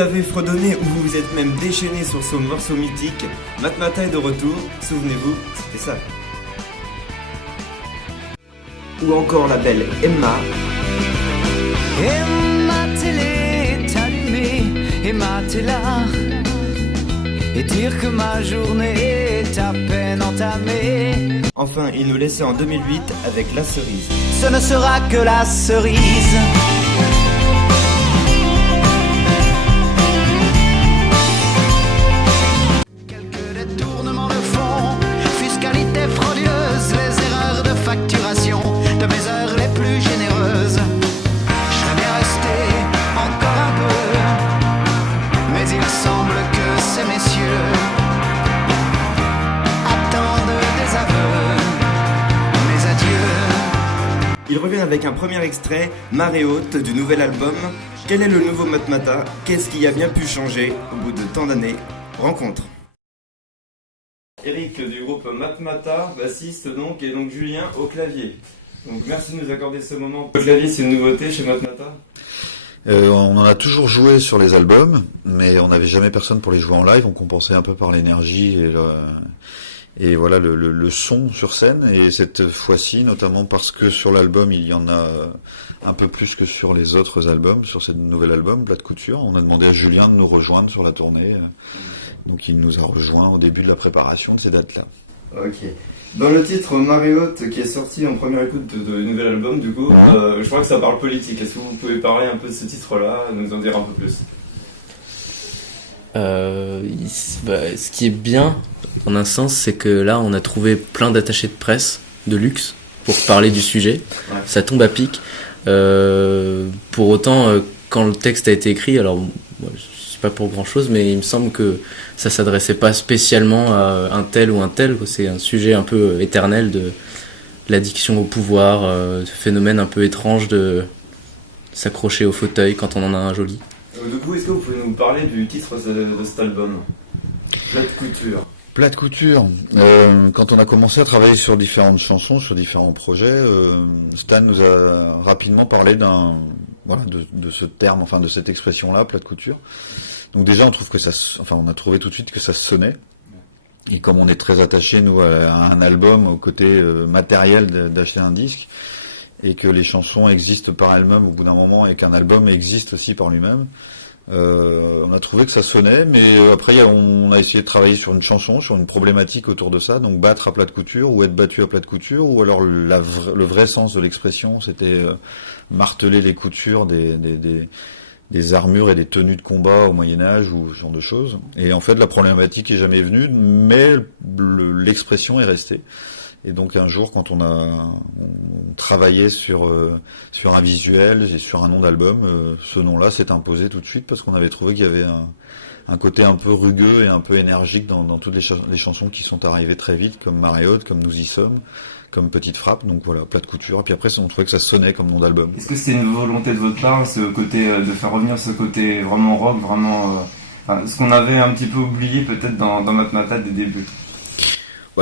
avez fredonné ou vous vous êtes même déchaîné sur ce morceau mythique, Matmata est de retour, souvenez-vous, c'était ça. Ou encore la belle Emma. Et ma télé est allumée, et ma t'es là. Et dire que ma journée est à peine entamée. Enfin, il nous laissait en 2008 avec La Cerise. Ce ne sera que la cerise. Quelques détournements de fonds, fiscalité frauduleuse, les erreurs de facturation de mes heures les plus généreuses. Je serais bien resté encore un peu, mais il semble que ces messieurs attendent des aveux, mes adieux. Ils reviennent avec un premier extrait, Marée haute, du nouvel album. Quel est le nouveau Matmata? Qu'est-ce qui a bien pu changer au bout de tant d'années? Rencontre. Eric du groupe Matmata, bassiste donc, et donc Julien au clavier. Donc merci de nous accorder ce moment. Le clavier, c'est une nouveauté chez Matmata? On en a toujours joué sur les albums, mais on n'avait jamais personne pour les jouer en live. On compensait un peu par l'énergie et voilà le son sur scène. Et cette fois-ci, notamment parce que sur l'album il y en a un peu plus que sur les autres albums, sur ce nouvel album Plat de Couture, on a demandé à Julien de nous rejoindre sur la tournée. Donc il nous a rejoint au début de la préparation de ces dates-là. Ok. Dans le titre Marée haute, qui est sorti en première écoute du nouvel album, du coup, je crois que ça parle politique. Est-ce que vous pouvez parler un peu de ce titre-là, nous en dire un peu plus? Ce qui est bien, en un sens, c'est que là, on a trouvé plein d'attachés de presse de luxe pour parler du sujet. Ouais. Ça tombe à pic. Pour autant, quand le texte a été écrit, alors moi, je suis pas pour grand-chose, mais il me semble que ça s'adressait pas spécialement à un tel ou un tel. C'est un sujet un peu éternel de l'addiction au pouvoir, ce phénomène un peu étrange de s'accrocher au fauteuil quand on en a un joli. Du coup, est-ce que vous pouvez nous parler du titre de cet album? Plat de couture. Plat de couture. Quand on a commencé à travailler sur différentes chansons, sur différents projets, Stan nous a rapidement parlé de ce terme, enfin de cette expression-là, plat de couture. Donc déjà, on a trouvé tout de suite que ça sonnait. Et comme on est très attaché nous à un album, au côté matériel d'acheter un disque, et que les chansons existent par elles-mêmes au bout d'un moment, et qu'un album existe aussi par lui-même. On a trouvé que ça sonnait, mais après on a essayé de travailler sur une chanson, sur une problématique autour de ça, donc battre à plat de couture ou être battu à plat de couture, ou alors le vrai sens de l'expression, c'était marteler les coutures des armures et des tenues de combat au Moyen-Âge ou ce genre de choses. Et en fait, la problématique est jamais venue, mais l'expression est restée. Et donc un jour, quand on travaillait sur un visuel et sur un nom d'album, ce nom-là s'est imposé tout de suite parce qu'on avait trouvé qu'il y avait un côté un peu rugueux et un peu énergique dans toutes les chansons qui sont arrivées très vite, comme Marée haute, comme Nous y sommes, comme Petite frappe. Donc voilà, Plat de couture. Et puis après, on trouvait que ça sonnait comme nom d'album. Est-ce que c'était une volonté de votre part, ce côté de faire revenir ce côté vraiment rock, vraiment ce qu'on avait un petit peu oublié peut-être dans Matmata des débuts?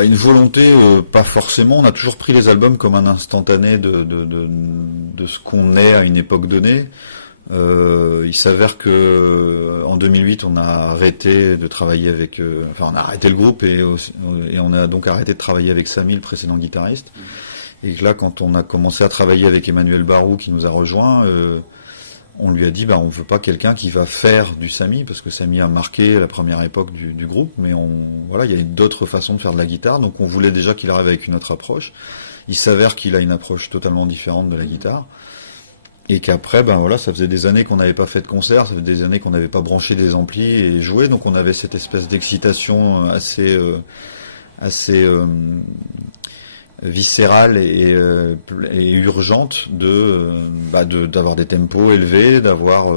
Une volonté, pas forcément. On a toujours pris les albums comme un instantané de ce qu'on est à une époque donnée. Il s'avère que en 2008, on a arrêté de travailler avec... on a arrêté le groupe et on a donc arrêté de travailler avec Samy, le précédent guitariste. Et que là, quand on a commencé à travailler avec Emmanuel Barou, qui nous a rejoint, on lui a dit, on veut pas quelqu'un qui va faire du Samy, parce que Samy a marqué la première époque du groupe, mais il y a d'autres façons de faire de la guitare, donc on voulait déjà qu'il arrive avec une autre approche. Il s'avère qu'il a une approche totalement différente de la guitare, et qu'après, ça faisait des années qu'on n'avait pas fait de concert, ça faisait des années qu'on n'avait pas branché des amplis et joué, donc on avait cette espèce d'excitation assez viscérale et urgente d'avoir des tempos élevés, d'avoir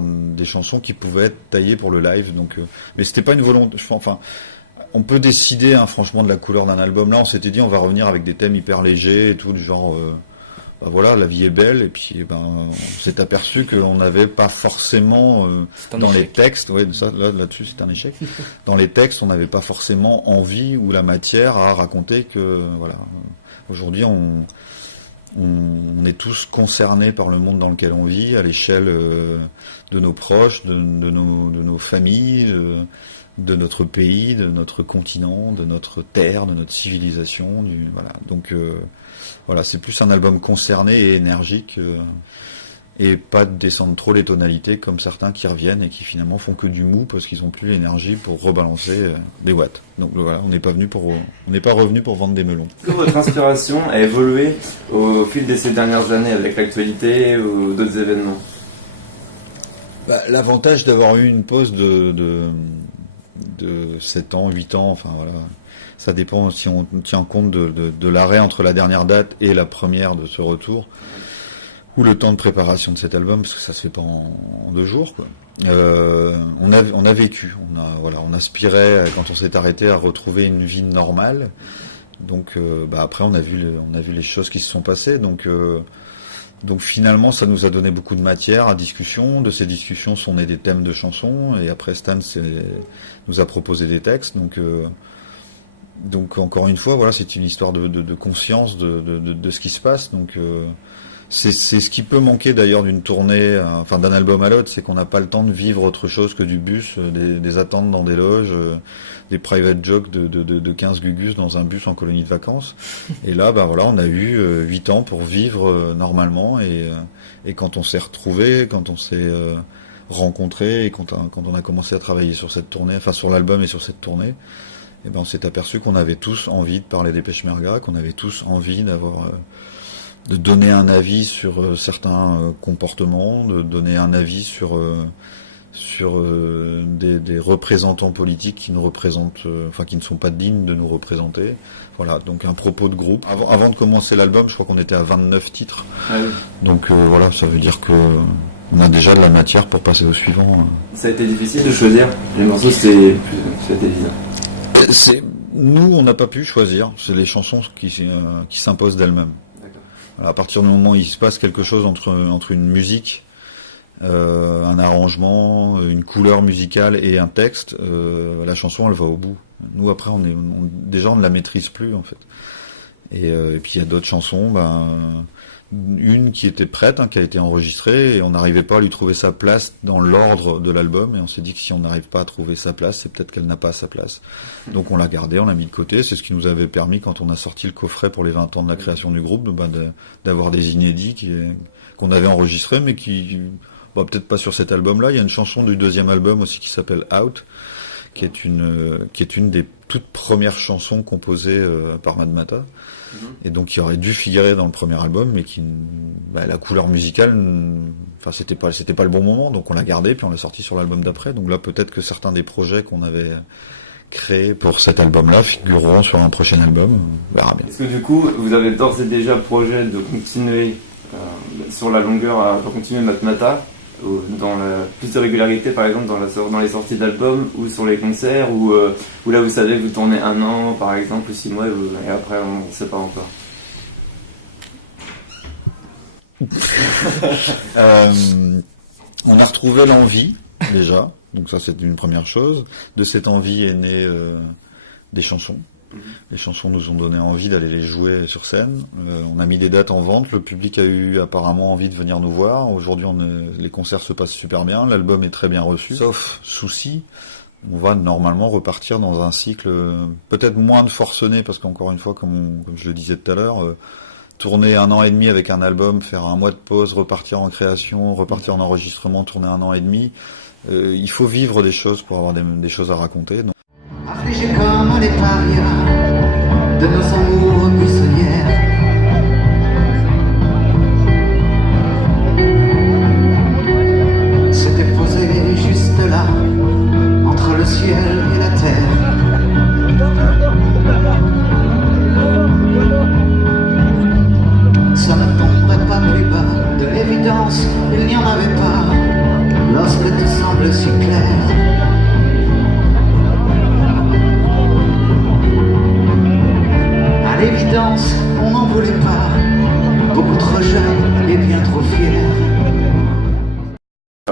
des chansons qui pouvaient être taillées pour le live. Donc, mais c'était pas une volonté. On peut décider, franchement, de la couleur d'un album. Là, on s'était dit, on va revenir avec des thèmes hyper légers et tout, du genre, la vie est belle. Et puis, on s'est aperçu qu'on n'avait pas forcément dans les textes. Ouais, là-dessus, c'est un échec. Dans les textes, on n'avait pas forcément envie ou la matière à raconter que, aujourd'hui, on est tous concernés par le monde dans lequel on vit, à l'échelle de nos proches, de nos familles, de notre pays, de notre continent, de notre terre, de notre civilisation. Voilà. Donc voilà, c'est plus un album concerné et énergique. Et pas de descendre trop les tonalités comme certains qui reviennent et qui finalement font que du mou parce qu'ils n'ont plus l'énergie pour rebalancer des watts. Donc voilà, on n'est pas revenu pour vendre des melons. Est-ce que votre inspiration a évolué au fil de ces dernières années avec l'actualité ou d'autres événements? L'avantage d'avoir eu une pause de 7 ans, 8 ans, enfin voilà, ça dépend si on tient compte de l'arrêt entre la dernière date et la première de ce retour. Ou le temps de préparation de cet album, parce que ça se fait pas en 2 jours, quoi. On a vécu, on aspirait, quand on s'est arrêté, à retrouver une vie normale. Donc, après, on a vu les choses qui se sont passées. Donc finalement, ça nous a donné beaucoup de matière à discussion. De ces discussions sont nés des thèmes de chansons. Et après, Stan nous a proposé des textes. Donc encore une fois, voilà, c'est une histoire de conscience de ce qui se passe. Donc c'est ce qui peut manquer d'ailleurs d'une tournée, enfin d'un album à l'autre, c'est qu'on n'a pas le temps de vivre autre chose que du bus, des attentes dans des loges, des private jokes de 15 gugus dans un bus en colonie de vacances. Et là, voilà, on a eu 8 ans pour vivre normalement et quand on s'est retrouvés, quand on s'est rencontrés et quand on a commencé à travailler sur cette tournée, enfin sur l'album et sur cette tournée, et on s'est aperçu qu'on avait tous envie de parler des Peshmerga, qu'on avait tous envie de donner un avis sur certains comportements, de donner un avis sur des représentants politiques qui nous représentent, qui ne sont pas dignes de nous représenter. Voilà, donc un propos de groupe. Avant de commencer l'album, je crois qu'on était à 29 titres. Ah oui. Donc voilà, ça veut dire que on a déjà de la matière pour passer au suivant. Ça a été difficile de choisir les morceaux, c'était évident. Nous, on n'a pas pu choisir. C'est les chansons qui s'imposent d'elles-mêmes. Alors, à partir du moment où il se passe quelque chose entre une musique, un arrangement, une couleur musicale et un texte, la chanson elle va au bout. Nous après déjà on ne la maîtrise plus en fait. Et puis il y a d'autres chansons, une qui était prête, qui a été enregistrée, et on n'arrivait pas à lui trouver sa place dans l'ordre de l'album, et on s'est dit que si on n'arrive pas à trouver sa place, c'est peut-être qu'elle n'a pas sa place. Donc on l'a gardée, on l'a mis de côté, c'est ce qui nous avait permis, quand on a sorti le coffret pour les 20 ans de la création du groupe, d'avoir des inédits qu'on avait enregistrés, mais qui, peut-être pas sur cet album-là. Il y a une chanson du deuxième album aussi qui s'appelle Out, qui est une des toutes premières chansons composées par Madmata. Et donc qui aurait dû figurer dans le premier album, mais la couleur musicale, c'était pas le bon moment, donc on l'a gardé puis on l'a sorti sur l'album d'après. Donc là peut-être que certains des projets qu'on avait créés pour cet album-là figureront sur un prochain album. On verra bien. Est-ce que du coup vous avez d'ores et déjà le projet de continuer sur la longueur à continuer Matmata, dans plus de régularité par exemple dans les sorties d'albums ou sur les concerts, ou là vous savez que vous tournez 1 an par exemple ou 6 mois et après on ne sait pas encore? On a retrouvé l'envie déjà, donc ça c'est une première chose. De cette envie est née des chansons. Les chansons nous ont donné envie d'aller les jouer sur scène. On a mis des dates en vente. Le public a eu apparemment envie de venir nous voir. Aujourd'hui, les concerts se passent super bien. L'album est très bien reçu. Sauf souci, on va normalement repartir dans un cycle peut-être moins de forcené, parce qu'encore une fois, comme je le disais tout à l'heure, tourner 1 an et demi avec un album, faire 1 mois de pause, repartir en création, repartir en enregistrement, tourner 1 an et demi. Il faut vivre des choses pour avoir des choses à raconter. Donc, affligés comme les parias de nos amours buissonnières, s'était posé juste là, entre le ciel et la terre. Ça ne tomberait pas plus bas, de l'évidence, il n'y en avait pas, lorsque tout semble si clair. À l'évidence, on n'en voulait pas, beaucoup trop jeune et bien trop fier.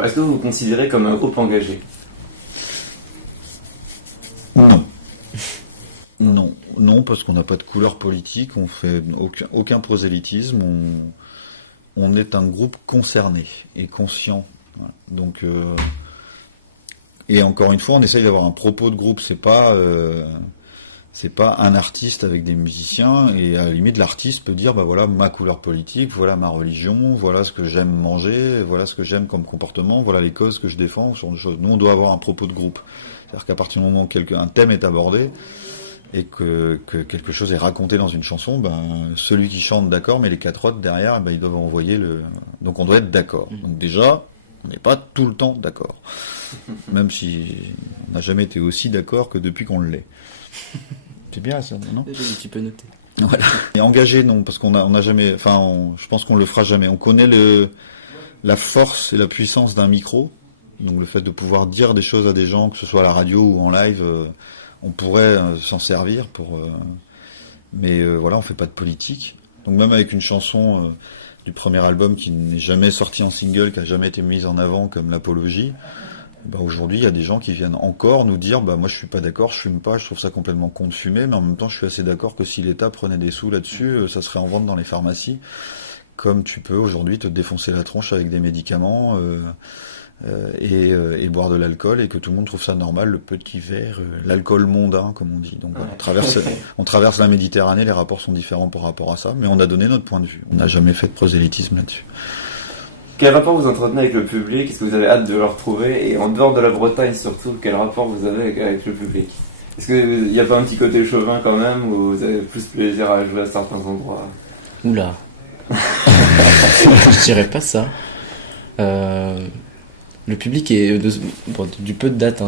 Est-ce que vous vous considérez comme un groupe engagé? Non, parce qu'on n'a pas de couleur politique, on fait aucun prosélytisme, on est un groupe concerné et conscient. Voilà. Donc, et encore une fois, on essaye d'avoir un propos de groupe, c'est pas un artiste avec des musiciens, et à la limite l'artiste peut dire bah voilà ma couleur politique, voilà ma religion, voilà ce que j'aime manger, voilà ce que j'aime comme comportement, voilà les causes que je défends, ce genre de choses. Nous on doit avoir un propos de groupe. C'est-à-dire qu'à partir du moment où un thème est abordé et que quelque chose est raconté dans une chanson, ben celui qui chante d'accord, mais les 4 autres derrière, ben ils doivent envoyer donc on doit être d'accord. Donc déjà, on n'est pas tout le temps d'accord. Même si on n'a jamais été aussi d'accord que depuis qu'on l'est. C'est bien ça, non? Tu peux noter. Voilà. Et engagé, non, parce qu'on a jamais, je pense qu'on le fera jamais. On connaît la force et la puissance d'un micro, donc le fait de pouvoir dire des choses à des gens, que ce soit à la radio ou en live, on pourrait s'en servir mais voilà, on fait pas de politique. Donc même avec une chanson du premier album qui n'est jamais sortie en single, qui a jamais été mise en avant, comme l'Apologie. Aujourd'hui, il y a des gens qui viennent encore nous dire moi je suis pas d'accord, je fume pas, je trouve ça complètement con de fumer, mais en même temps je suis assez d'accord que si l'État prenait des sous là-dessus, ça serait en vente dans les pharmacies, comme tu peux aujourd'hui te défoncer la tronche avec des médicaments et boire de l'alcool, et que tout le monde trouve ça normal, le petit verre, l'alcool mondain comme on dit. Donc voilà, on traverse la Méditerranée, les rapports sont différents par rapport à ça, mais on a donné notre point de vue, on n'a jamais fait de prosélytisme là-dessus. Quel rapport vous entretenez avec le public? Est-ce que vous avez hâte de le retrouver? Et en dehors de la Bretagne surtout, quel rapport vous avez avec le public? Est-ce qu'il n'y a pas un petit côté chauvin quand même, ou vous avez plus plaisir à jouer à certains endroits? Oula. Je dirais pas ça. Le public est, du peu de dates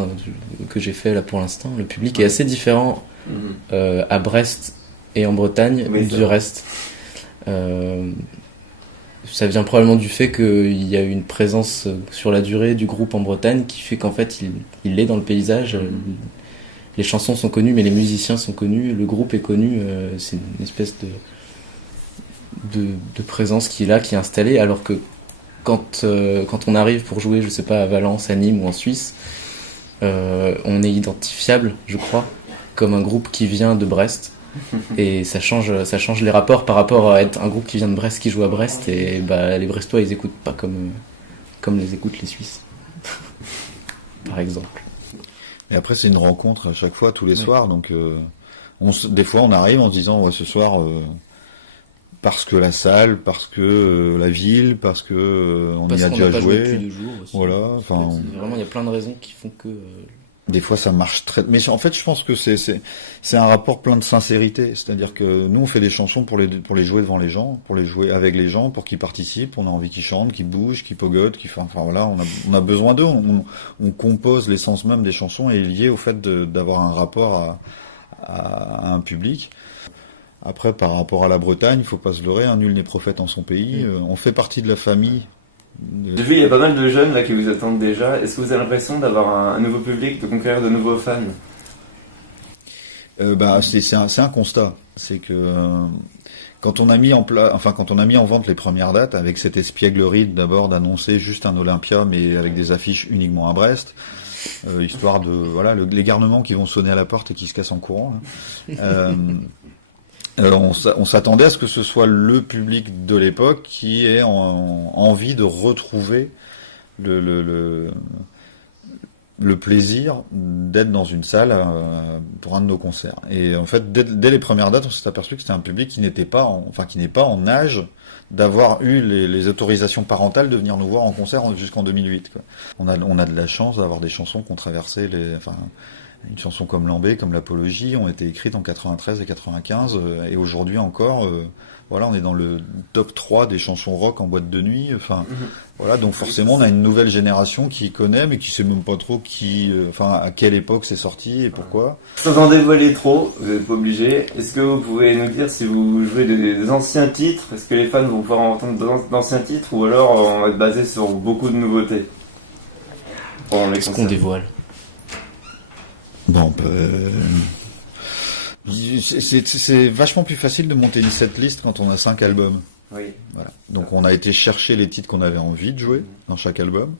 que j'ai fait là pour l'instant, le public est assez différent à Brest et en Bretagne du reste. Ça vient probablement du fait qu'il y a une présence sur la durée du groupe en Bretagne qui fait qu'en fait il est dans le paysage. Les chansons sont connues, mais les musiciens sont connus, le groupe est connu. C'est une espèce de présence qui est là, qui est installée, alors que quand on arrive pour jouer, je sais pas, à Valence, à Nîmes ou en Suisse, on est identifiable, je crois, comme un groupe qui vient de Brest. Et ça change les rapports par rapport à être un groupe qui vient de Brest, qui joue à Brest, et les Brestois ils écoutent pas comme les écoutent les Suisses par exemple. Et après c'est une rencontre à chaque fois, tous les soirs, donc des fois on arrive en se disant ce soir parce que la salle, parce que la ville, parce que on y a déjà joué depuis 2 jours aussi. Voilà, vraiment il y a plein de raisons qui font que des fois ça marche très, mais en fait je pense que c'est un rapport plein de sincérité, c'est-à-dire que nous on fait des chansons pour les jouer devant les gens, pour les jouer avec les gens, pour qu'ils participent, on a envie qu'ils chantent, qu'ils bougent, qu'ils pogotent, voilà, on a besoin d'eux, on compose, l'essence même des chansons est liée au fait d'avoir un rapport à un public. Après par rapport à la Bretagne, il faut pas se leurrer, nul n'est prophète en son pays, on fait partie de la famille. J'ai vu, il y a pas mal de jeunes là qui vous attendent déjà. Est-ce que vous avez l'impression d'avoir un nouveau public, de conquérir de nouveaux fans? C'est un constat. C'est que quand on a mis en vente les premières dates, avec cette espièglerie d'abord d'annoncer juste un Olympia, mais avec des affiches uniquement à Brest, histoire de les garnements qui vont sonner à la porte et qui se cassent en courant. On s'attendait à ce que ce soit le public de l'époque qui ait envie de retrouver le plaisir d'être dans une salle pour un de nos concerts. Et en fait, dès les premières dates, on s'est aperçu que c'était un public qui n'est pas en âge d'avoir eu les autorisations parentales de venir nous voir en concert jusqu'en 2008. Quoi. On a de la chance d'avoir des chansons qui ont traversé une chanson comme Lambé, comme l'Apologie, ont été écrites en 93 et 95, et aujourd'hui encore, on est dans le top 3 des chansons rock en boîte de nuit. Voilà, donc forcément on a une nouvelle génération qui connaît, mais qui sait même pas trop à quelle époque c'est sorti et pourquoi. Sans en dévoiler trop, vous n'êtes pas obligé. Est-ce que vous pouvez nous dire si vous jouez des anciens titres? Est-ce que les fans vont pouvoir entendre d'anciens titres, ou alors on va être basé sur beaucoup de nouveautés? Est-ce qu'on dévoile? C'est vachement plus facile de monter une setlist quand on a 5 albums. Oui. Voilà. Donc on a été chercher les titres qu'on avait envie de jouer dans chaque album.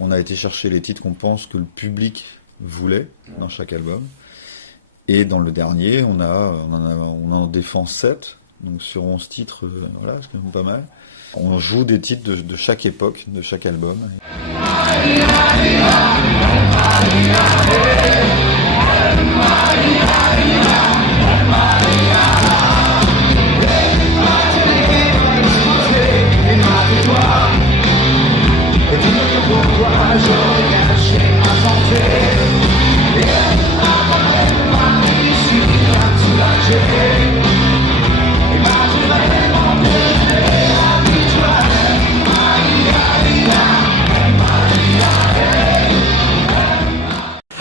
On a été chercher les titres qu'on pense que le public voulait dans chaque album. Et dans le dernier, on en défend 7, donc sur 11 titres, voilà, c'est quand même pas mal. On joue des titres de chaque époque, de chaque album.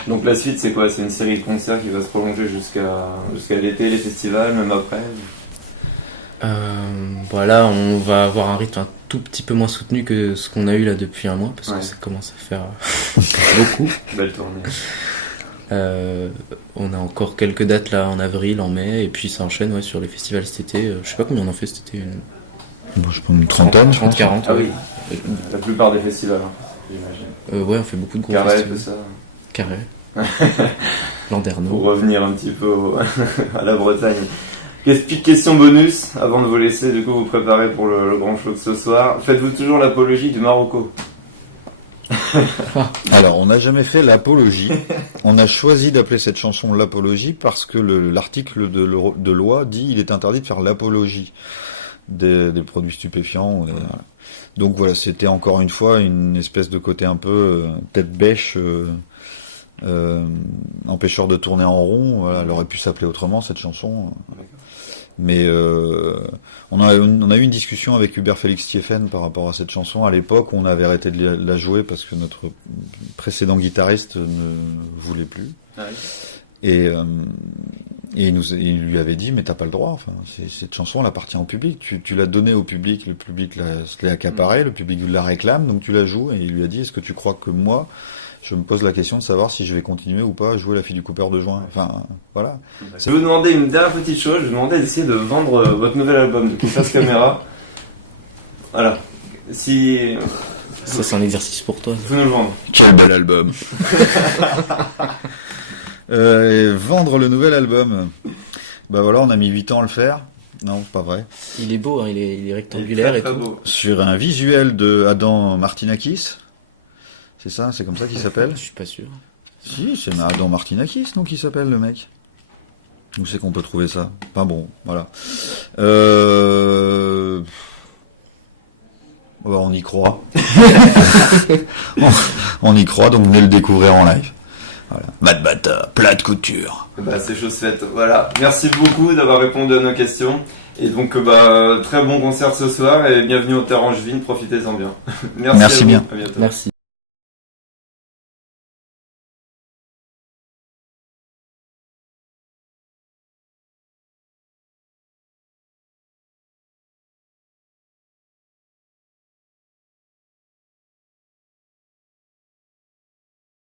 Donc la suite, c'est quoi? C'est une série de concerts qui va se prolonger jusqu'à l'été, les festivals, même après? Voilà, on va avoir un rythme un tout petit peu moins soutenu que ce qu'on a eu là depuis un mois, parce que ça commence à faire beaucoup. Belle tournée. On a encore quelques dates là en avril, en mai, et puis ça enchaîne sur les festivals cet été. Je sais pas combien on en fait cet été. Bon, je pense une trentaine. 30, 40. Ah oui, la plupart des festivals, j'imagine. Ouais, on fait beaucoup de gros Carré, festivals. tout ça. Carré. Landerneau. Pour revenir un petit peu à la Bretagne. Petite question bonus, avant de vous laisser du coup vous préparer pour le grand show de ce soir. Faites-vous toujours l'apologie du Marocco? Alors, on n'a jamais fait l'apologie. On a choisi d'appeler cette chanson l'apologie parce que l'article de loi dit il est interdit de faire l'apologie des produits stupéfiants. Donc voilà, c'était encore une fois une espèce de côté un peu tête bêche, empêcheur de tourner en rond. Voilà, elle aurait pu s'appeler autrement cette chanson. Mais on a eu une discussion avec Hubert Félix Thieffen par rapport à cette chanson. À l'époque, on avait arrêté de la jouer parce que notre précédent guitariste ne voulait plus. Ah oui. Et il lui avait dit, mais t'as pas le droit. Enfin, cette chanson, elle appartient au public. Tu l'as donnée au public, le public l'a accaparée, le public la réclame, donc tu la joues. Et il lui a dit, est-ce que tu crois que moi, je me pose la question de savoir si je vais continuer ou pas à jouer La Fille du coupeur de joint. Enfin, voilà. Je vais vous demander une dernière petite chose. Je vais vous demander d'essayer de vendre votre nouvel album de Face Caméra. Voilà. Si... Ça, c'est un exercice pour toi. Vous nous le vendre. Quel bel album. Vendre le nouvel album. Bah voilà, on a mis 8 ans à le faire. Non, pas vrai. Il est beau, hein, il est rectangulaire très et tout. beau. Sur un visuel de Adam Martinakis. C'est ça, c'est comme ça qu'il s'appelle? Je suis pas sûr. Si, c'est Adam Martinakis, non, qui s'appelle le mec. Où c'est qu'on peut trouver ça? Enfin bon, voilà. On y croit. on y croit, donc venez le découvrir en live. Voilà. Matbata, plat de couture. Bah, c'est chose faite. Voilà. Merci beaucoup d'avoir répondu à nos questions. Et donc, très bon concert ce soir et bienvenue au Terre Angevine. Profitez-en bien. Merci à vous. bien. À bientôt. Merci.